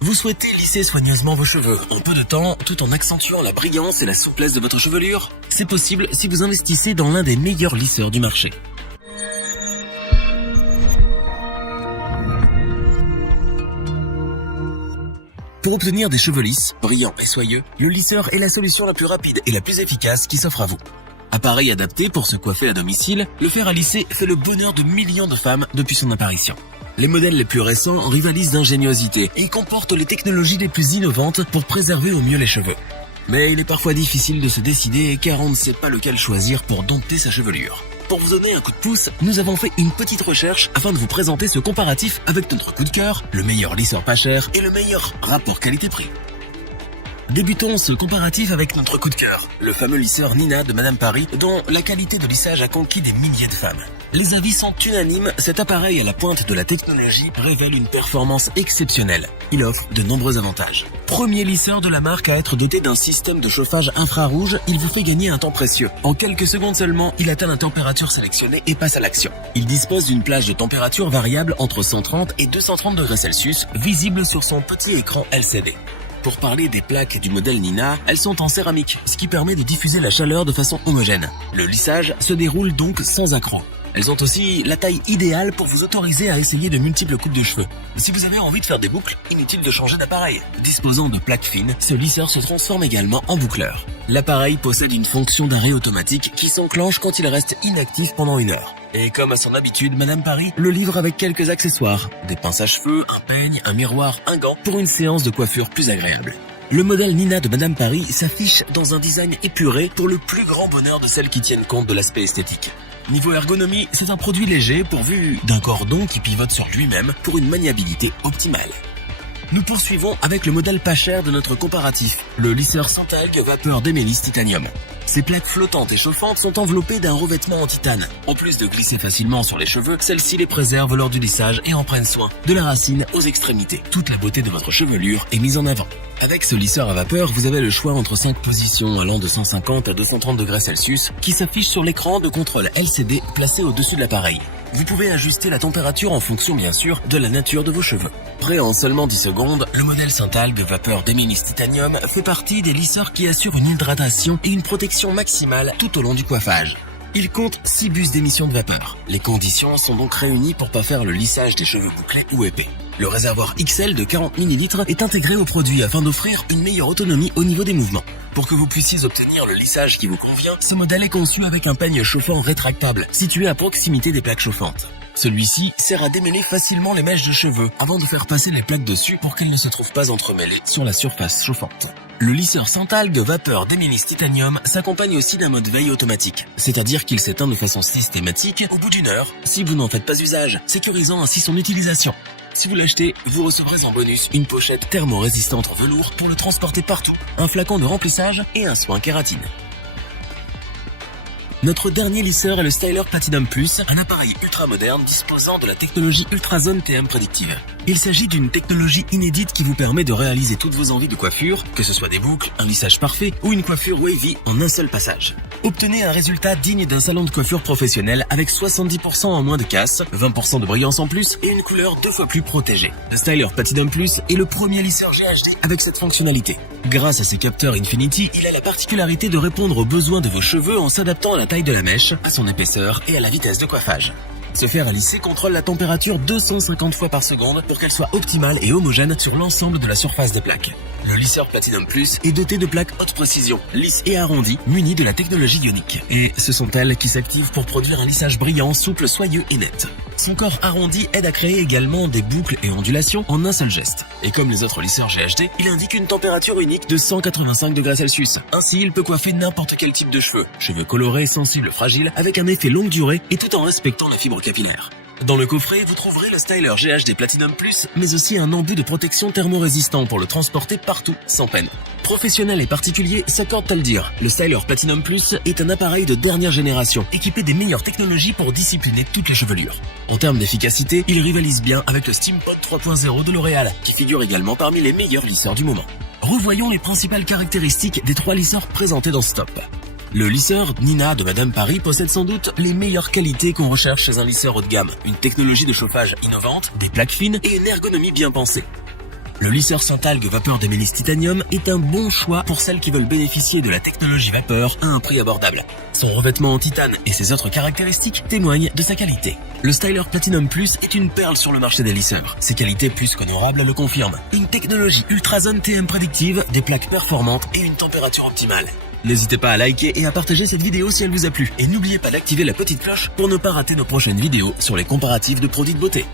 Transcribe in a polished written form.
Vous souhaitez lisser soigneusement vos cheveux en peu de temps, tout en accentuant la brillance et la souplesse de votre chevelure? C'est possible si vous investissez dans l'un des meilleurs lisseurs du marché. Pour obtenir des cheveux lisses, brillants et soyeux, le lisseur est la solution la plus rapide et la plus efficace qui s'offre à vous. Appareil adapté pour se coiffer à domicile, le fer à lisser fait le bonheur de millions de femmes depuis son apparition. Les modèles les plus récents rivalisent d'ingéniosité et comportent les technologies les plus innovantes pour préserver au mieux les cheveux. Mais il est parfois difficile de se décider car on ne sait pas lequel choisir pour dompter sa chevelure. Pour vous donner un coup de pouce, nous avons fait une petite recherche afin de vous présenter ce comparatif avec notre coup de cœur, le meilleur lisseur pas cher et le meilleur rapport qualité-prix. Débutons ce comparatif avec notre coup de cœur, le fameux lisseur Nina de Madame Paris, dont la qualité de lissage a conquis des milliers de femmes. Les avis sont unanimes, cet appareil à la pointe de la technologie révèle une performance exceptionnelle. Il offre de nombreux avantages. Premier lisseur de la marque à être doté d'un système de chauffage infrarouge, il vous fait gagner un temps précieux. En quelques secondes seulement, il atteint la température sélectionnée et passe à l'action. Il dispose d'une plage de température variable entre 130 et 230 degrés Celsius, visible sur son petit écran LCD. Pour parler des plaques du modèle Nina, elles sont en céramique, ce qui permet de diffuser la chaleur de façon homogène. Le lissage se déroule donc sans accroc. Elles ont aussi la taille idéale pour vous autoriser à essayer de multiples coupes de cheveux. Si vous avez envie de faire des boucles, inutile de changer d'appareil. Disposant de plaques fines, ce lisseur se transforme également en boucleur. L'appareil possède une fonction d'arrêt automatique qui s'enclenche quand il reste inactif pendant 1 heure. Et comme à son habitude, Madame Paris le livre avec quelques accessoires. Des pinces à cheveux, un peigne, un miroir, un gant pour une séance de coiffure plus agréable. Le modèle Nina de Madame Paris s'affiche dans un design épuré pour le plus grand bonheur de celles qui tiennent compte de l'aspect esthétique. Niveau ergonomie, c'est un produit léger pourvu d'un cordon qui pivote sur lui-même pour une maniabilité optimale. Nous poursuivons avec le modèle pas cher de notre comparatif, le lisseur Santalg vapeur d'Emelis Titanium. Ces plaques flottantes et chauffantes sont enveloppées d'un revêtement en titane. En plus de glisser facilement sur les cheveux, celles-ci les préservent lors du lissage et en prennent soin, de la racine aux extrémités. Toute la beauté de votre chevelure est mise en avant. Avec ce lisseur à vapeur, vous avez le choix entre 5 positions allant de 150 à 230 degrés Celsius qui s'affichent sur l'écran de contrôle LCD placé au-dessus de l'appareil. Vous pouvez ajuster la température en fonction bien sûr de la nature de vos cheveux. Prêt en seulement 10 secondes, le modèle Santalg vapeur d'Emelis Titanium fait partie des lisseurs qui assurent une hydratation et une protection maximale tout au long du coiffage. Il compte 6 bus d'émission de vapeur. Les conditions sont donc réunies pour pas faire le lissage des cheveux bouclés ou épais. Le réservoir XL de 40 ml est intégré au produit afin d'offrir une meilleure autonomie au niveau des mouvements. Pour que vous puissiez obtenir le lissage qui vous convient, ce modèle est conçu avec un peigne chauffant rétractable, situé à proximité des plaques chauffantes. Celui-ci sert à démêler facilement les mèches de cheveux avant de faire passer les plaques dessus pour qu'elles ne se trouvent pas entremêlées sur la surface chauffante. Le lisseur Santalg vapeur d'Emelis Titanium s'accompagne aussi d'un mode veille automatique, c'est-à-dire qu'il s'éteint de façon systématique au bout d'1 heure si vous n'en faites pas usage, sécurisant ainsi son utilisation. Si vous l'achetez, vous recevrez en bonus une pochette thermo-résistante en velours pour le transporter partout, un flacon de remplissage et un soin kératine. Notre dernier lisseur est le Styler Platinum Plus, un appareil ultra moderne disposant de la technologie Ultrazone TM Predictive. Il s'agit d'une technologie inédite qui vous permet de réaliser toutes vos envies de coiffure, que ce soit des boucles, un lissage parfait ou une coiffure wavy en un seul passage. Obtenez un résultat digne d'un salon de coiffure professionnel avec 70% en moins de casse, 20% de brillance en plus et une couleur 2 fois plus protégée. Le Styler Platinum Plus est le premier lisseur GHD avec cette fonctionnalité. Grâce à ses capteurs Infinity, il a la particularité de répondre aux besoins de vos cheveux en s'adaptant à la taille de la mèche, à son épaisseur et à la vitesse de coiffage. Ce fer à lisser contrôle la température 250 fois par seconde pour qu'elle soit optimale et homogène sur l'ensemble de la surface des plaques. Le lisseur Platinum Plus est doté de plaques haute précision, lisses et arrondies, munies de la technologie ionique. Et ce sont elles qui s'activent pour produire un lissage brillant, souple, soyeux et net. Son corps arrondi aide à créer également des boucles et ondulations en un seul geste. Et comme les autres lisseurs GHD, il indique une température unique de 185 degrés Celsius. Ainsi, il peut coiffer n'importe quel type de cheveux colorés, sensibles, fragiles, avec un effet longue durée et tout en respectant la fibre capillaire. Dans le coffret, vous trouverez le Styler GHD Platinum Plus, mais aussi un embout de protection thermorésistant pour le transporter partout, sans peine. Professionnels et particuliers s'accordent à le dire. Le Styler Platinum Plus est un appareil de dernière génération, équipé des meilleures technologies pour discipliner toutes les chevelures. En termes d'efficacité, il rivalise bien avec le Steampod 3.0 de L'Oréal, qui figure également parmi les meilleurs lisseurs du moment. Revoyons les principales caractéristiques des 3 lisseurs présentés dans ce top. Le lisseur Nina de Madame Paris possède sans doute les meilleures qualités qu'on recherche chez un lisseur haut de gamme. Une technologie de chauffage innovante, des plaques fines et une ergonomie bien pensée. Le lisseur sans algue vapeur de Mélis Titanium est un bon choix pour celles qui veulent bénéficier de la technologie vapeur à un prix abordable. Son revêtement en titane et ses autres caractéristiques témoignent de sa qualité. Le Styler Platinum Plus est une perle sur le marché des lisseurs. Ses qualités plus qu'honorables le confirment. Une technologie Ultrazone TM prédictive, des plaques performantes et une température optimale. N'hésitez pas à liker et à partager cette vidéo si elle vous a plu. Et n'oubliez pas d'activer la petite cloche pour ne pas rater nos prochaines vidéos sur les comparatifs de produits de beauté.